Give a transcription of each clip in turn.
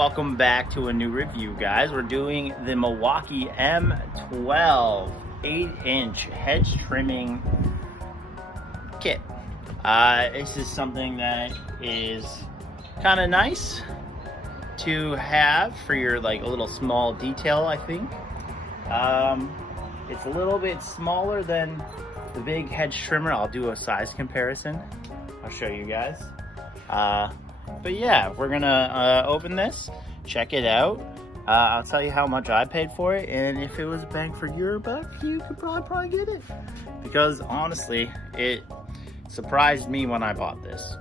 Welcome back to a new review, guys. We're doing the Milwaukee M12 8-inch hedge trimming kit. This is something that is kind of nice to have for your a little small detail, I think. It's a little bit smaller than the big hedge trimmer. I'll do a size comparison. I'll show you guys. But yeah, we're gonna open this, check it out. I'll tell you how much I paid for it, and if it was bang for your buck, you could probably get it. Because honestly, it surprised me when I bought this.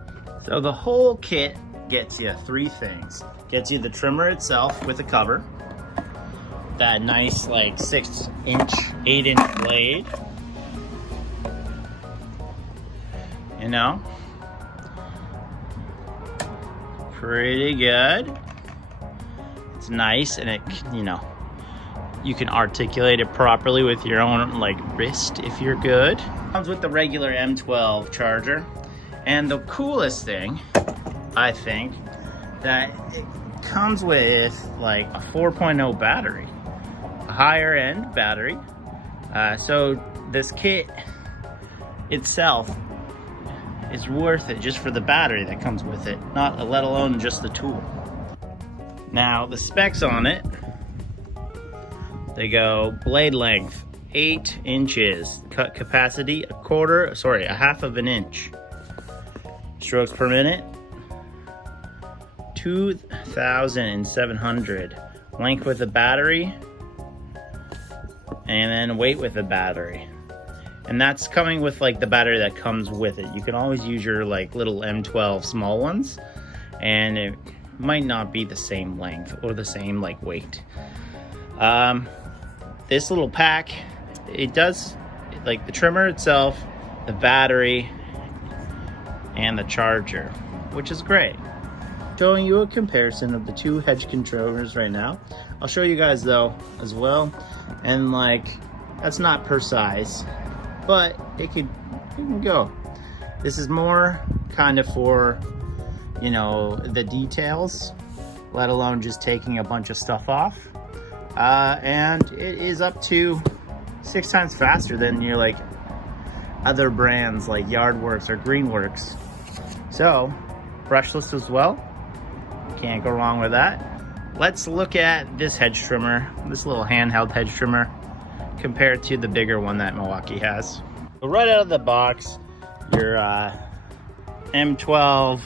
So the whole kit gets you three things. Gets you the trimmer itself with a cover, that nice 6-inch, 8-inch blade, you know, pretty good. It's nice, and it, you can articulate it properly with your own wrist if you're good. Comes with the regular M12 charger, and the coolest thing, I think, that it comes with a 4.0 battery, a higher end battery. So this kit itself is worth it just for the battery that comes with it, not let alone just the tool. Now the specs on it, they go blade length 8 inches, cut capacity a half of an inch, strokes per minute 2,700, length with a battery, and then weight with a battery. And that's coming with the battery that comes with it. You can always use your little M12 small ones, and it might not be the same length or the same weight. This little pack, it does the trimmer itself, the battery, and the charger, which is great. Showing you a comparison of the two Hedge controllers right now. I'll show you guys though as well, and that's not per size, but it can go. This is more kind of for, the details, let alone just taking a bunch of stuff off. And it is up to 6 times faster than your other brands like Yardworks or Greenworks. So brushless as well, can't go wrong with that. Let's look at this hedge trimmer, this little handheld hedge trimmer, compared to the bigger one that Milwaukee has. So right out of the box, your M12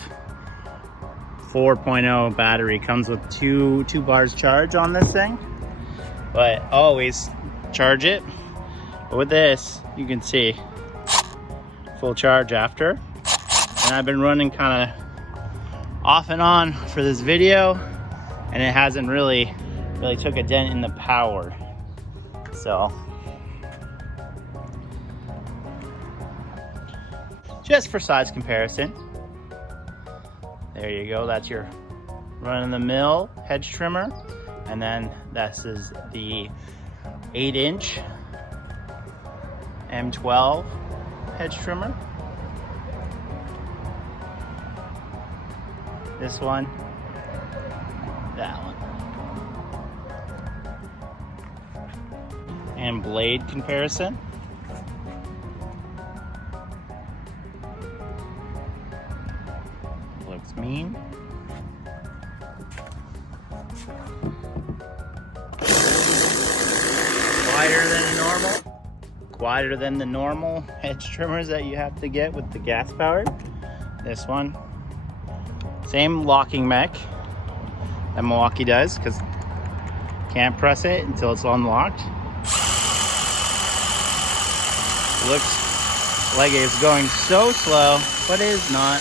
4.0 battery comes with two bars charge on this thing, but always charge it. But with this, you can see full charge after. And I've been running kind of off and on for this video, and it hasn't really took a dent in the power. So just for size comparison, there you go. That's your run-of-the-mill hedge trimmer, and then this is the 8-inch M12 hedge trimmer. This one, that one, and blade comparison. Looks mean. Quieter than the normal hedge trimmers that you have to get with the gas powered. This one, same locking mech that Milwaukee does, because can't press it until it's unlocked. It looks like it's going so slow, but it is not.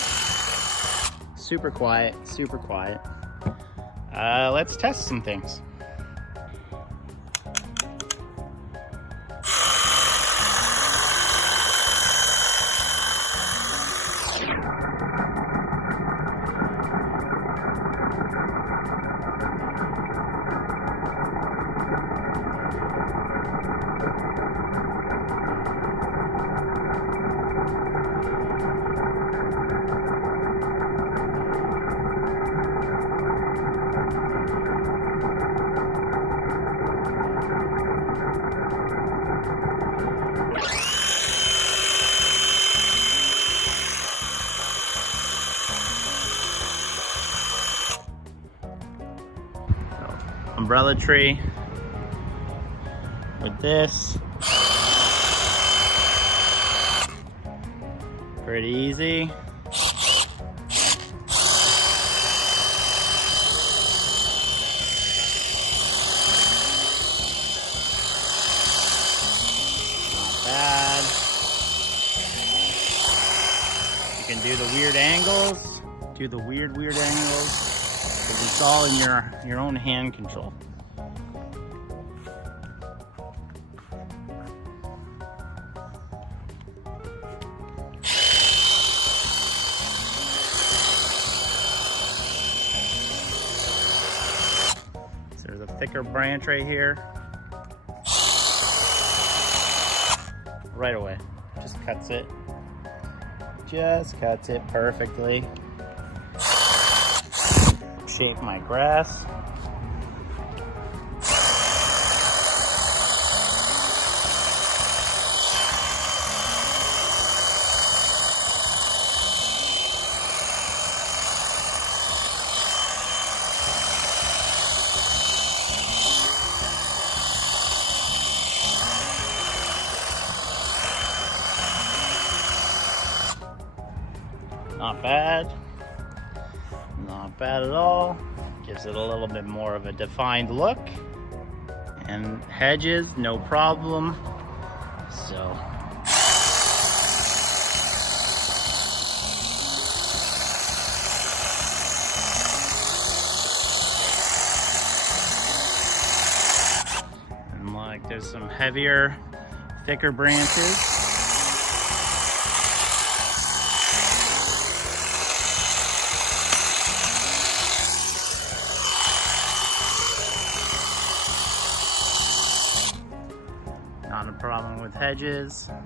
Super quiet, super quiet. Let's test some things. umbrella tree with this. Pretty easy. Not bad. You can do the weird angles. Do the weird angles. Because it's all in your own hand control. So there's a thicker branch right here. Right away. Just cuts it. Just cuts it perfectly. Shape my grass. Not bad. Not bad at all. Gives it a little bit more of a defined look. And hedges, no problem. So. And like there's some heavier, thicker branches. Not a problem with hedges. And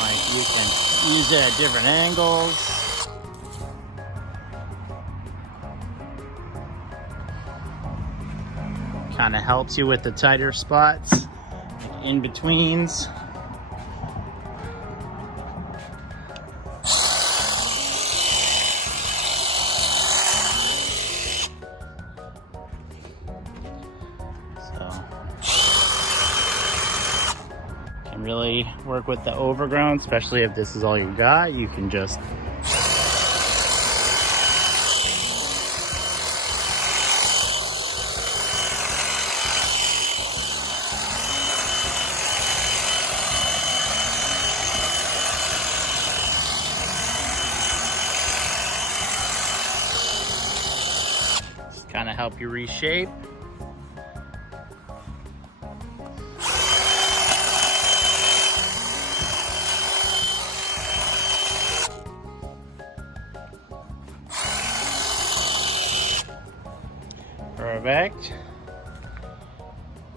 like you can use it at different angles. Kind of helps you with the tighter spots, in betweens. Can really work with the overgrown, especially if this is all you got. You can just kind of help you reshape. Perfect.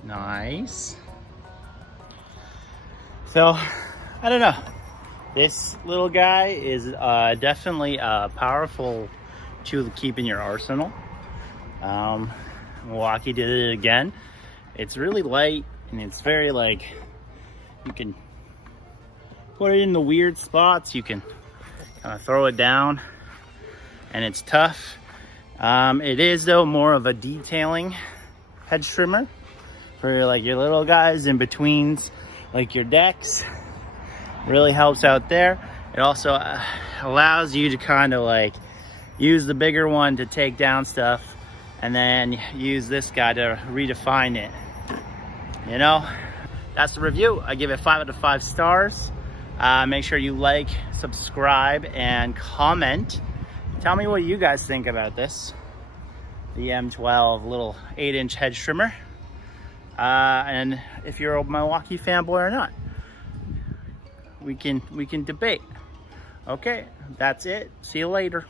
Nice. So, I don't know. This little guy is definitely a powerful tool to keep in your arsenal. Milwaukee did it again. It's really light and it's very like, you can put it in the weird spots. You can kind of throw it down and it's tough. It is though more of a detailing hedge trimmer for like your little guys in betweens, like your decks. Really helps out there. It also allows you to kind of like use the bigger one to take down stuff and then use this guy to redefine it. You know, that's the review. I give it 5 out of 5 stars. Make sure you like, subscribe, and comment. Tell me what you guys think about this. The M12 little 8-inch hedge trimmer. And if you're a Milwaukee fanboy or not. We can debate. Okay, that's it. See you later.